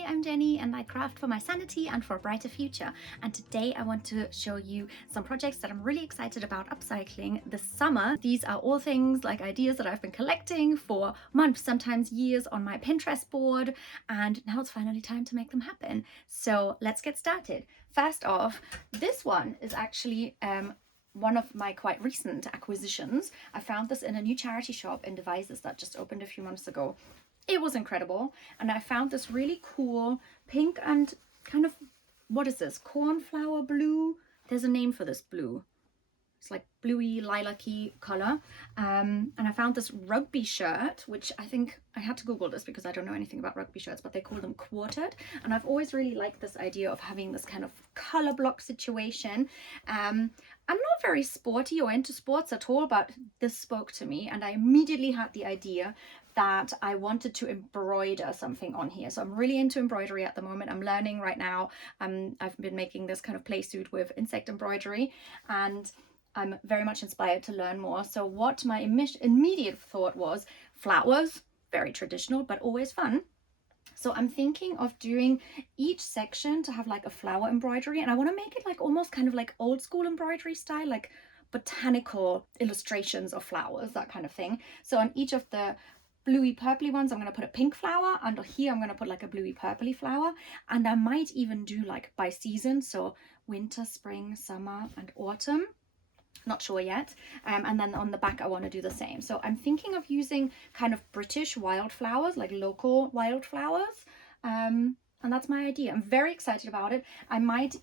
Hi, I'm Jenny and I craft for my sanity and for a brighter future. And today I want to show you some projects that I'm really excited about upcycling this summer. These are all things like ideas that I've been collecting for months, sometimes years on my Pinterest board, and now it's finally time to make them happen. So let's get started. First off, this one is actually one of my quite recent acquisitions. I found this in a new charity shop in Devizes that just opened a few months ago. It was incredible, and I found this really cool pink and kind of, what is this, cornflower blue? There's a name for this blue. It's like bluey, lilac-y color. And I found this rugby shirt, which I think I had to Google this because I don't know anything about rugby shirts, but they call them quartered. And I've always really liked this idea of having this kind of color block situation. I'm not very sporty or into sports at all, but this spoke to me, and I immediately had the idea that I wanted to embroider something on here. So I'm really into embroidery at the moment. I'm learning right now. I've been making this kind of play suit with insect embroidery, and I'm very much inspired to learn more. So what my immediate thought was, flowers, very traditional, but always fun. So I'm thinking of doing each section to have like a flower embroidery, and I want to make it like almost kind of like old school embroidery style, like botanical illustrations of flowers, that kind of thing. So on each of the bluey purpley ones, I'm going to put a pink flower. Under here I'm going to put like a bluey purpley flower, and I might even do like by season, so winter, spring, summer and autumn. Not sure yet. And then on the back I want to do the same. So I'm thinking of using kind of British wildflowers, like local wildflowers, and that's my idea. I'm very excited about it. I might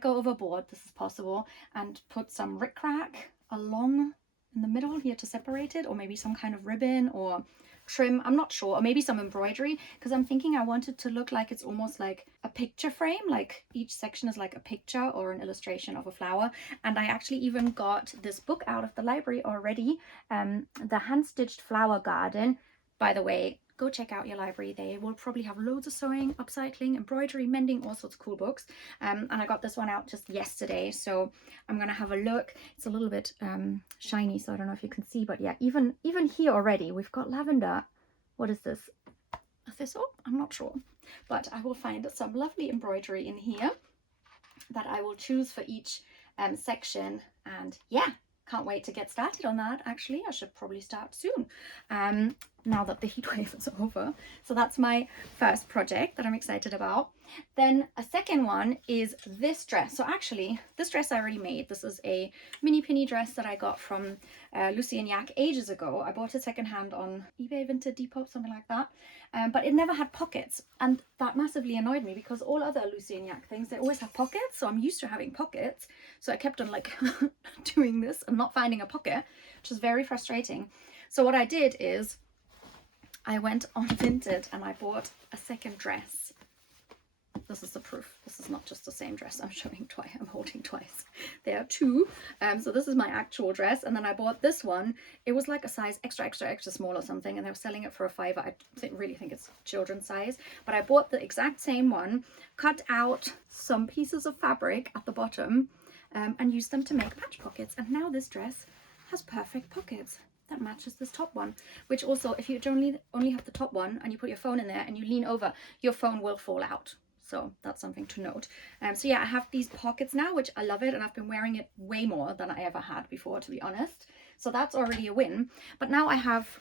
go overboard, this is possible, and put some rickrack along in the middle here to separate it, or maybe some kind of ribbon or trim, I'm not sure, or maybe some embroidery, because I'm thinking I want it to look like it's almost like a picture frame, like each section is like a picture or an illustration of a flower. And I actually even got this book out of the library already, the Hand-Stitched Flower Garden. By the way, go check out your library. They will probably have loads of sewing, upcycling, embroidery, mending, all sorts of cool books. And I got this one out just yesterday, so I'm gonna have a look. It's a little bit shiny, so I don't know if you can see, but yeah, even here already we've got lavender. What is this? A thistle? I'm not sure, but I will find some lovely embroidery in here that I will choose for each section. And yeah, can't wait to get started on that. Actually, I should probably start soon, now that the heat wave is over. So that's my first project that I'm excited about. Then a second one is this dress. So actually, this dress I already made. This is a mini pinny dress that I got from Lucy and Yak ages ago. I bought it secondhand on eBay, Vinted, Depop, something like that. But it never had pockets, and that massively annoyed me because all other Lucy and Yak things, they always have pockets. So I'm used to having pockets. So I kept on like doing this and not finding a pocket, which is very frustrating. So what I did is I went on Vinted and I bought a second dress. This is the proof. This is not just the same dress I'm showing twice. I'm holding twice. There are two. So this is my actual dress, and then I bought this one. It was like a size extra small or something, and they were selling it for $5. I really think it's children's size, but I bought the exact same one, cut out some pieces of fabric at the bottom, and used them to make patch pockets. And now this dress has perfect pockets that matches this top one, which also, if you only have the top one and you put your phone in there and you lean over, your phone will fall out. So that's something to note. So yeah, I have these pockets now, which I love it, and I've been wearing it way more than I ever had before, to be honest. So that's already a win. But now I have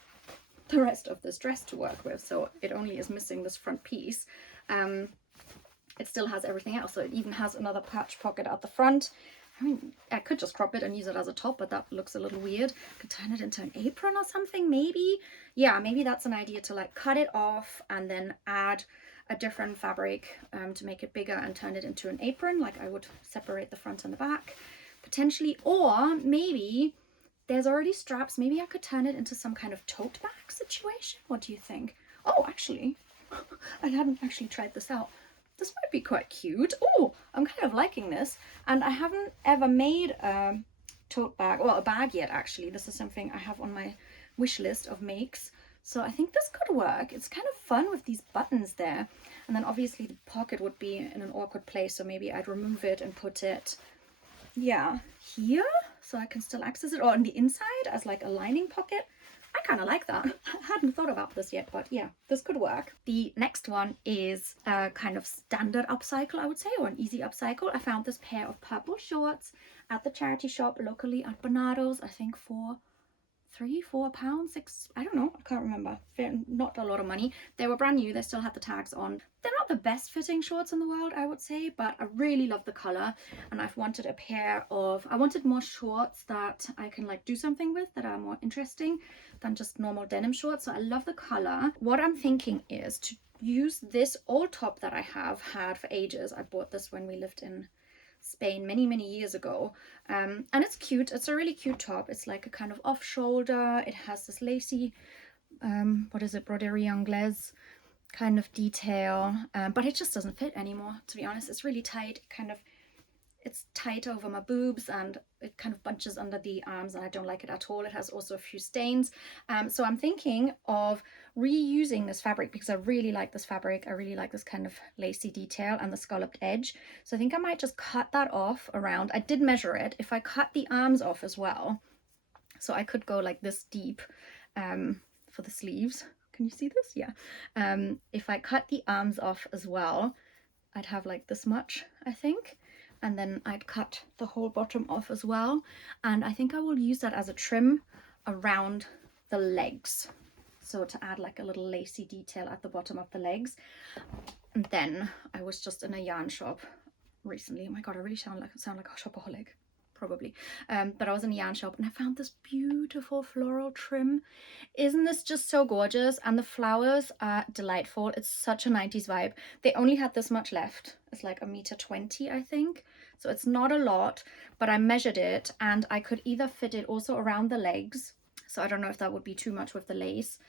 the rest of this dress to work with, so it only is missing this front piece. It still has everything else, so it even has another patch pocket at the front. I mean, I could just crop it and use it as a top, but that looks a little weird. I could turn it into an apron or something, maybe. Yeah, maybe that's an idea, to like cut it off and then add a different fabric to make it bigger and turn it into an apron. Like I would separate the front and the back potentially, or maybe there's already straps. Maybe I could turn it into some kind of tote bag situation. What do you think? Oh, actually, I hadn't actually tried this out. This might be quite cute. Oh, I'm kind of liking this. And I haven't ever made a tote bag, well, a bag yet, actually. This is something I have on my wish list of makes. So I think this could work. It's kind of fun with these buttons there. And then obviously the pocket would be in an awkward place, so maybe I'd remove it and put it, yeah, here, so I can still access it, or on the inside as like a lining pocket. I kind of like that. I hadn't thought about this yet, but yeah, this could work. The next one is a kind of standard upcycle, I would say, or an easy upcycle. I found this pair of purple shorts at the charity shop locally at Bernardo's, I think for £3, £4, £6, I don't know, I can't remember. Not a lot of money. They were brand new, they still had the tags on. They're not the best fitting shorts in the world, I would say, but I really love the color, and I've wanted a pair of, I wanted more shorts that I can like do something with, that are more interesting than just normal denim shorts. So I love the color. What I'm thinking is to use this old top that I have had for ages. I bought this when we lived in Spain many years ago, and it's cute. It's a really cute top. It's like a kind of off shoulder. It has this lacy what is it, broderie anglaise kind of detail, but it just doesn't fit anymore, to be honest. It's really tight, it's tight over my boobs, and it kind of bunches under the arms, and I don't like it at all. It has also a few stains, so I'm thinking of reusing this fabric because I really like this fabric. I really like this kind of lacy detail and the scalloped edge, so I think I might just cut that off around. I did measure it. If I cut the arms off as well, so I could go like this deep for the sleeves. Can you see this? Yeah. If I cut the arms off as well, I'd have like this much, I think, and then I'd cut the whole bottom off as well, and I think I will use that as a trim around the legs, so to add like a little lacy detail at the bottom of the legs. And then I was just in a yarn shop recently. Oh my god, I really sound like a shopaholic, probably, but I was in a yarn shop and I found this beautiful floral trim. Isn't this just so gorgeous? And the flowers are delightful. It's such a 90s vibe. They only had this much left. It's like 1.20 m, I think, so it's not a lot, but I measured it and I could either fit it also around the legs, so I don't know if that would be too much with the lace,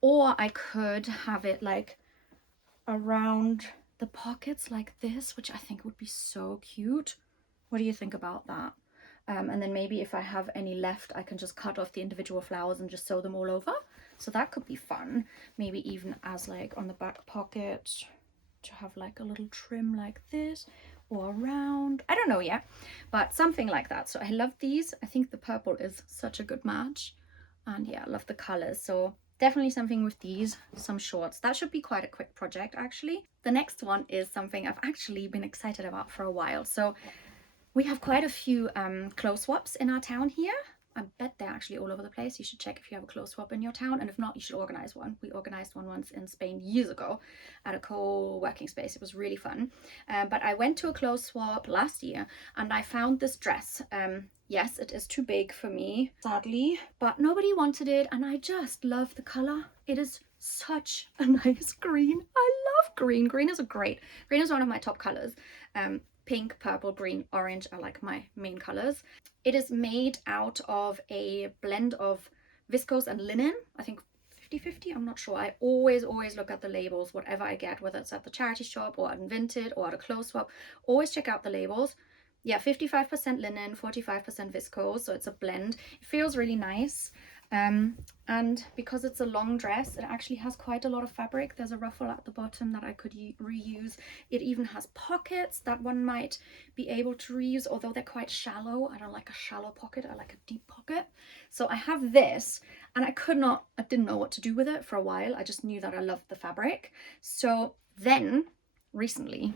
or I could have it like around the pockets like this, which I think would be so cute. What do you think about that? And then maybe if I have any left, I can just cut off the individual flowers and just sew them all over. So that could be fun. Maybe even as like on the back pocket to have like a little trim like this, or around, I don't know yet, but something like that. So I love these. I think the purple is such a good match, and yeah, I love the colors. So definitely something with these, some shorts. That should be quite a quick project actually. The next one is something I've actually been excited about for a while. So we have quite a few clothes swaps in our town here. I bet they're actually all over the place. You should check if you have a clothes swap in your town, and if not, you should organize one. We organized one once in Spain years ago at a co-working space. It was really fun. But I went to a clothes swap last year and I found this dress. Yes, it is too big for me, sadly, but nobody wanted it, and I just love the color. It is such a nice green. I love green. Green is one of my top colors. Pink, purple, green, orange are like my main colors. It is made out of a blend of viscose and linen, I think 50-50, I'm not sure. I always look at the labels, whatever I get, whether it's at the charity shop or at Vinted or at a clothes swap. Always check out the labels. Yeah, 55% linen, 45% viscose, so it's a blend. It feels really nice. And because it's a long dress, it actually has quite a lot of fabric. There's a ruffle at the bottom that I could reuse. It even has pockets that one might be able to reuse, although they're quite shallow. I don't like a shallow pocket, I like a deep pocket. So I have this, and I didn't know what to do with it for a while. I just knew that I loved the fabric. So then recently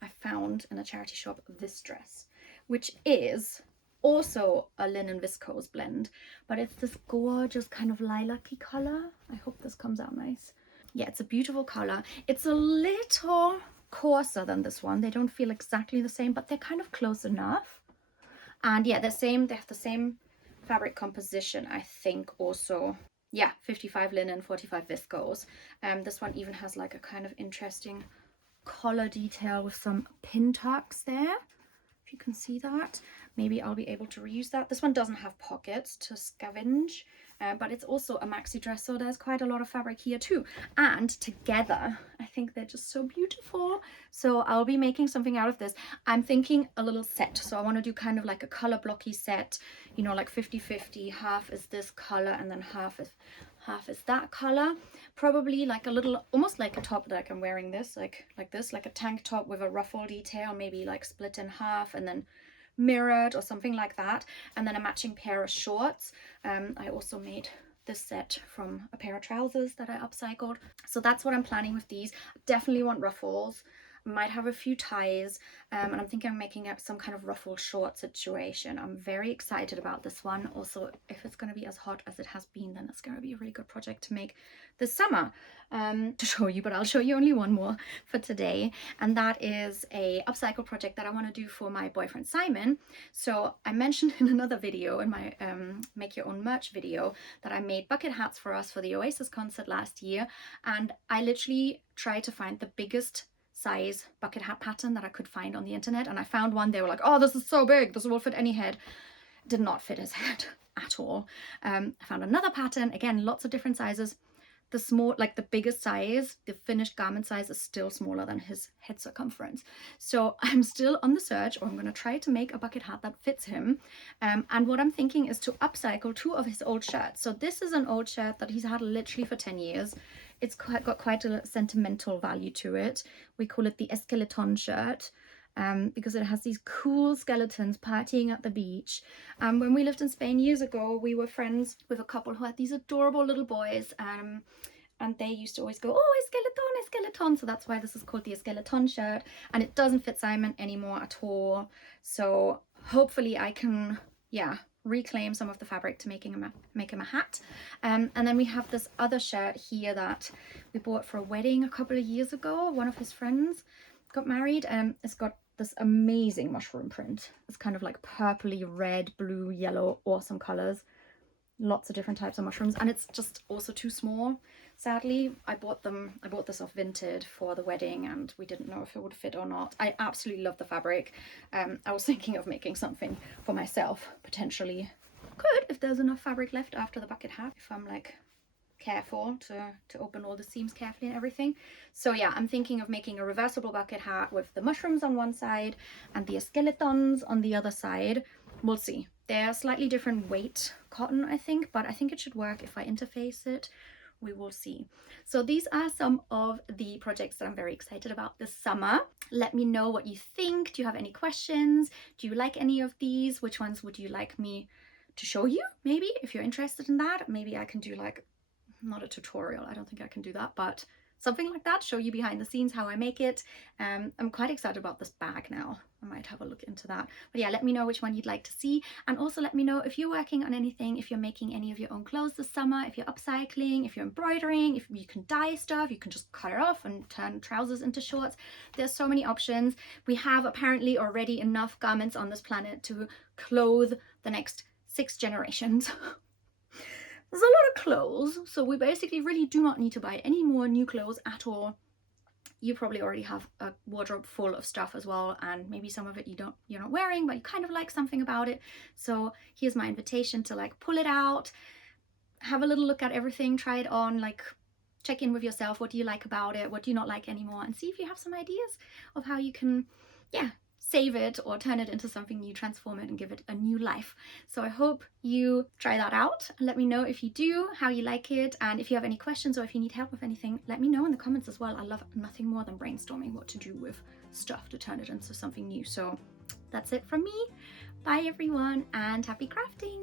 I found in a charity shop this dress, which is also a linen viscose blend, but it's this gorgeous kind of lilac-y color. I hope this comes out nice. Yeah, it's a beautiful color. It's a little coarser than this one. They don't feel exactly the same, but they're kind of close enough. And yeah, they have the same fabric composition, I think, also. Yeah, 55 linen, 45 viscose. This one even has like a kind of interesting collar detail with some pin tucks there, if you can see that. Maybe I'll be able to reuse that. This one doesn't have pockets to scavenge, but it's also a maxi dress, so there's quite a lot of fabric here too. And together, I think they're just so beautiful. So I'll be making something out of this. I'm thinking a little set. So I want to do kind of like a color blocky set, you know, like 50-50. Half is this color and then half is that color. Probably like a little, almost like a top, like I'm wearing this, like this, like a tank top with a ruffle detail, maybe like split in half and then mirrored or something like that, and then a matching pair of shorts. I also made this set from a pair of trousers that I upcycled. So that's what I'm planning with these. Definitely want ruffles. Might have a few ties, and I'm thinking of making up some kind of ruffle short situation. I'm very excited about this one. Also, if it's going to be as hot as it has been, then it's going to be a really good project to make this summer, to show you. But I'll show you only one more for today, and that is a upcycle project that I want to do for my boyfriend Simon. So I mentioned in another video, in my make your own merch video, that I made bucket hats for us for the Oasis concert last year, and I literally tried to find the biggest size bucket hat pattern that I could find on the internet, and I found one. They were like, oh, this is so big, this will fit any head. Did not fit his head at all. I found another pattern, again, lots of different sizes. The small, like the biggest size, the finished garment size, is still smaller than his head circumference. So I'm still on the search, or I'm going to try to make a bucket hat that fits him. And what I'm thinking is to upcycle 2 of his old shirts. So this is an old shirt that he's had literally for 10 years. It's got quite a sentimental value to it. We call it the skeleton shirt, because it has these cool skeletons partying at the beach. When we lived in Spain years ago, we were friends with a couple who had these adorable little boys, and they used to always go, oh, a skeleton. So that's why this is called the skeleton shirt, and it doesn't fit Simon anymore at all. So hopefully I can, yeah, reclaim some of the fabric to make him a hat. And then we have this other shirt here that we bought for a wedding a couple of years ago. One of his friends got married, and it's got this amazing mushroom print. It's kind of like purpley, red, blue, yellow, awesome colors. Lots of different types of mushrooms, and it's just also too small. Sadly, I bought this off Vinted for the wedding, and we didn't know if it would fit or not. I absolutely love the fabric. I was thinking of making something for myself, potentially. Could, if there's enough fabric left after the bucket hat, if I'm like careful to open all the seams carefully and everything. So yeah, I'm thinking of making a reversible bucket hat with the mushrooms on one side and the skeletons on the other side. We'll see. They're slightly different weight cotton, I think, but I think it should work if I interface it. We will see. So these are some of the projects that I'm very excited about this summer. Let me know what you think. Do you have any questions? Do you like any of these? Which ones would you like me to show you? Maybe if you're interested in that, maybe I can do like, not a tutorial, I don't think I can do that, but something like that, show you behind the scenes how I make it. I'm quite excited about this bag now. I might have a look into that. But yeah, let me know which one you'd like to see, and also let me know if you're working on anything, if you're making any of your own clothes this summer, if you're upcycling, if you're embroidering, if you can dye stuff, you can just cut it off and turn trousers into shorts. There's so many options. We have apparently already enough garments on this planet to clothe the next 6 generations. There's a lot of clothes, so we basically really do not need to buy any more new clothes at all. You probably already have a wardrobe full of stuff as well, and maybe some of it you're not wearing, but you kind of like something about it. So here's my invitation to like pull it out, have a little look at everything, try it on, like check in with yourself. What do you like about it? What do you not like anymore? And see if you have some ideas of how you can, yeah, save it or turn it into something new, transform it and give it a new life. So I hope you try that out, and let me know if you do, how you like it, and if you have any questions or if you need help with anything, let me know in the comments as well. I love nothing more than brainstorming what to do with stuff to turn it into something new. So that's it from me. Bye everyone, and happy crafting.